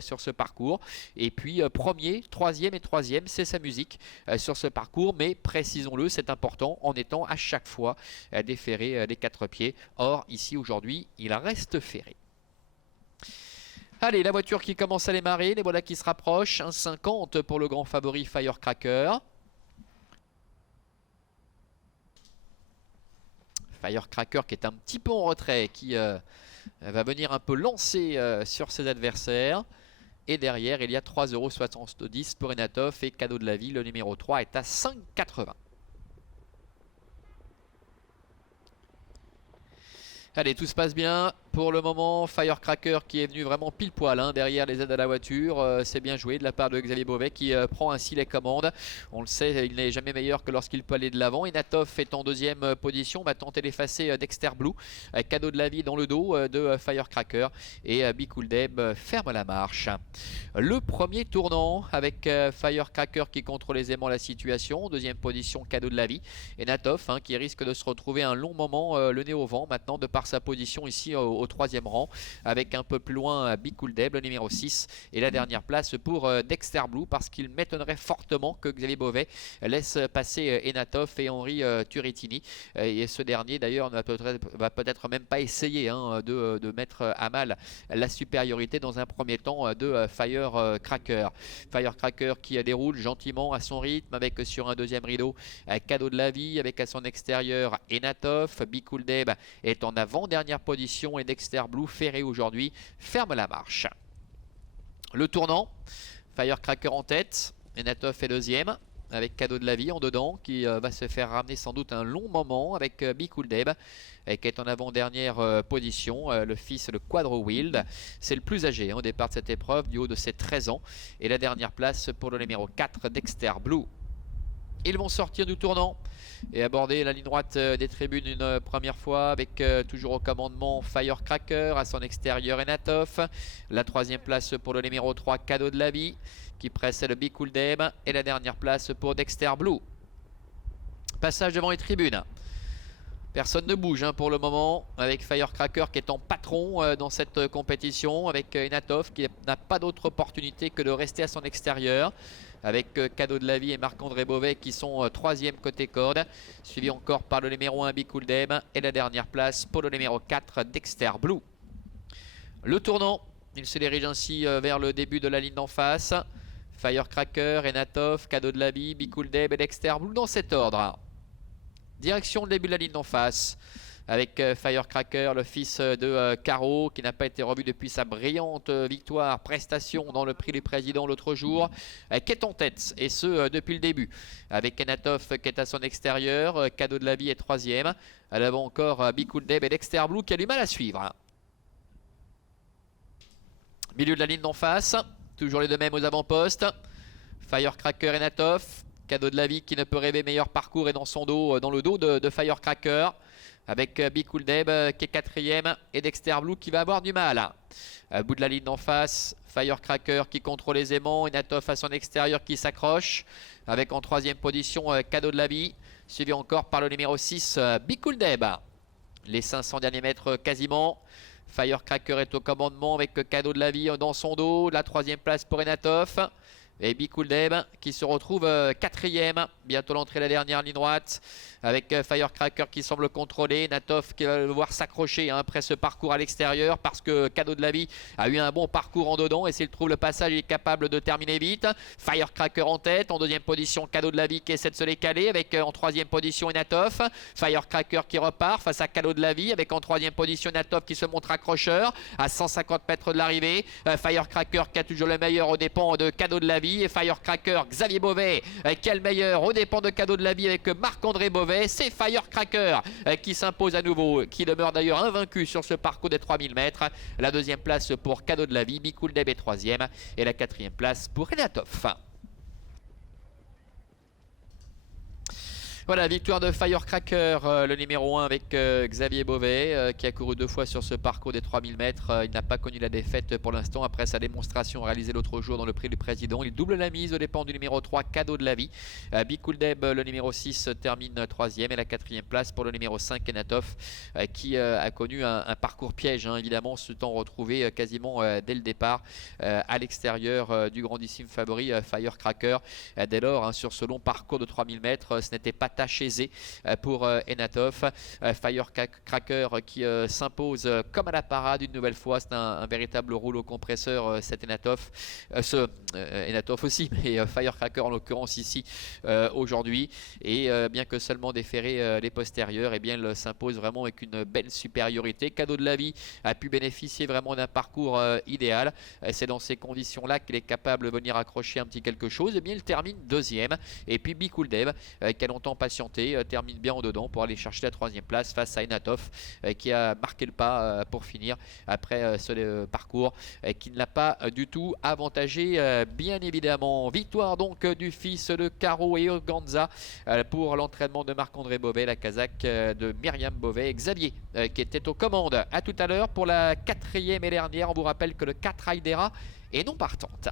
sur ce parcours. Et puis premier, troisième et troisième, c'est sa musique sur ce parcours. Mais précisons-le, c'est important en étant à chaque fois déféré des 4 pieds. Or, ici aujourd'hui, il reste ferré. Allez, la voiture qui commence à démarrer, les voilà qui se rapprochent. 1,50 pour le grand favori Firecracker. Firecracker qui est un petit peu en retrait, qui va venir un peu lancer sur ses adversaires. Et derrière, il y a 3,70 € pour Enatov et cadeau de la vie. Le numéro 3 est à 5,80 €. Allez, tout se passe bien. Pour le moment, Firecracker qui est venu vraiment pile poil derrière les aides à la voiture. C'est bien joué de la part de Xavier Beauvais qui prend ainsi les commandes. On le sait, il n'est jamais meilleur que lorsqu'il peut aller de l'avant. Enatov est en deuxième position, va tenter d'effacer Dexter Blue. Cadeau de la vie dans le dos de Firecracker. Et Be Cool Deb ferme la marche. Le premier tournant avec Firecracker qui contrôle aisément la situation. Deuxième position, cadeau de la vie. Enatov qui risque de se retrouver un long moment le nez au vent maintenant de par sa position ici au troisième rang, avec un peu plus loin Be Cool Deb, le numéro 6, et la dernière place pour Dexter Blue, parce qu'il m'étonnerait fortement que Xavier Beauvais laisse passer Enatov et Henri Turrettini, et ce dernier d'ailleurs va peut-être même pas essayer de mettre à mal la supériorité dans un premier temps de Firecracker. Firecracker qui déroule gentiment à son rythme, avec sur un deuxième rideau cadeau de la vie, avec à son extérieur Enatov. Be Cool Deb est en avant-dernière position et Dexter Blue ferré aujourd'hui ferme la marche. Le tournant, Firecracker en tête, Enatov est deuxième avec cadeau de la vie en dedans qui va se faire ramener sans doute un long moment avec Be Cool Deb qui est en avant-dernière position, le fils, le Quadro Wild. C'est le plus âgé au départ de cette épreuve du haut de ses 13 ans. Et la dernière place pour le numéro 4, Dexter Blue. Ils vont sortir du tournant et aborder la ligne droite des tribunes une première fois avec toujours au commandement Firecracker, à son extérieur Enatov. La troisième place pour le numéro 3, cadeau de la vie, qui précède Be Cool Deb, et la dernière place pour Dexter Blue. Passage devant les tribunes. Personne ne bouge pour le moment, avec Firecracker qui est en patron dans cette compétition, avec Enatov qui n'a pas d'autre opportunité que de rester à son extérieur, avec cadeau de la vie et Marc-André Beauvais qui sont troisième côté corde, suivi encore par le numéro 1 Be Cool Deb et la dernière place pour le numéro 4 Dexter Blue. Le tournant, il se dirige ainsi vers le début de la ligne d'en face. Firecracker, Enatov, cadeau de la vie, Be Cool Deb et Dexter Blue dans cet ordre. Direction le début de la ligne d'en face, avec Firecracker, le fils de Caro, qui n'a pas été revu depuis sa brillante prestation dans le prix du président l'autre jour, qui est en tête, et ce depuis le début, avec Enatov qui est à son extérieur, cadeau de la vie est troisième, à l'avant encore Be Cool Deb et Dexter Blue qui a du mal à suivre. Milieu de la ligne d'en face, toujours les deux mêmes aux avant-postes, Firecracker, Enatov. Cadeau de la vie qui ne peut rêver meilleur parcours et dans son dos, dans le dos de Firecracker, avec Be Cool Deb qui est quatrième et Dexter Blue qui va avoir du mal. À bout de la ligne d'en face, Firecracker qui contrôle aisément, Enatov à son extérieur qui s'accroche, avec en troisième position cadeau de la vie, suivi encore par le numéro 6 Be Cool Deb. Les 500 derniers mètres quasiment. Firecracker est au commandement avec cadeau de la vie dans son dos, la troisième place pour Enatov. Et Be Cool Deb qui se retrouve quatrième, bientôt l'entrée de la dernière ligne droite, avec Firecracker qui semble contrôler, Enatov qui va le voir s'accrocher après ce parcours à l'extérieur, parce que cadeau de la vie a eu un bon parcours en dedans, et s'il trouve le passage il est capable de terminer vite. Firecracker en tête, en deuxième position cadeau de la vie qui essaie de se décaler, avec en troisième position Enatov. Firecracker qui repart face à cadeau de la vie, avec en troisième position Enatov qui se montre accrocheur à 150 mètres de l'arrivée. Firecracker qui a toujours le meilleur aux dépens de cadeau de la vie, et Firecracker, Xavier Beauvais qui a le meilleur aux dépens de cadeau de la vie avec Marc-André Beauvais. C'est Firecracker qui s'impose à nouveau, qui demeure d'ailleurs invaincu sur ce parcours des 3000 mètres. La deuxième place pour cadeau de la vie, Be Cool Deb est troisième, et la quatrième place pour Enatov. Voilà, victoire de Firecracker, le numéro 1 avec Xavier Beauvais, qui a couru 2 fois sur ce parcours des 3000 mètres. Il n'a pas connu la défaite pour l'instant après sa démonstration réalisée l'autre jour dans le prix du président. Il double la mise aux dépens du numéro 3, Cadeau de la vie. Bikoul-Deb, le numéro 6, termine 3e, et la 4e place pour le numéro 5, Enatov, qui a connu un parcours piège, hein, évidemment, se temps retrouvé quasiment dès le départ à l'extérieur du grandissime favori Firecracker. Dès lors, hein, sur ce long parcours de 3000 mètres, ce n'était pas tâche aisée pour Enatov. Firecracker qui s'impose comme à la parade une nouvelle fois. C'est un véritable rouleau compresseur, cet Enatov. Enatov aussi, mais Firecracker en l'occurrence ici aujourd'hui. Et bien que seulement déféré les postérieurs, et bien il s'impose vraiment avec une belle supériorité. Cadeau de la vie a pu bénéficier vraiment d'un parcours idéal. C'est dans ces conditions-là qu'il est capable de venir accrocher un petit quelque chose. Et bien il termine 2e. Et puis Bikoul-Deb, qui a longtemps patienté, termine bien en dedans pour aller chercher la 3e place face à Enatov, qui a marqué le pas pour finir après ce parcours qui ne l'a pas du tout avantagé, bien évidemment. Victoire donc du fils de Caro et Organza pour l'entraînement de Marc-André Beauvais, la Kazakh de Myriam Beauvais et Xavier qui était aux commandes. A tout à l'heure pour la 4e et dernière. On vous rappelle que le 4 Aidera est non partante.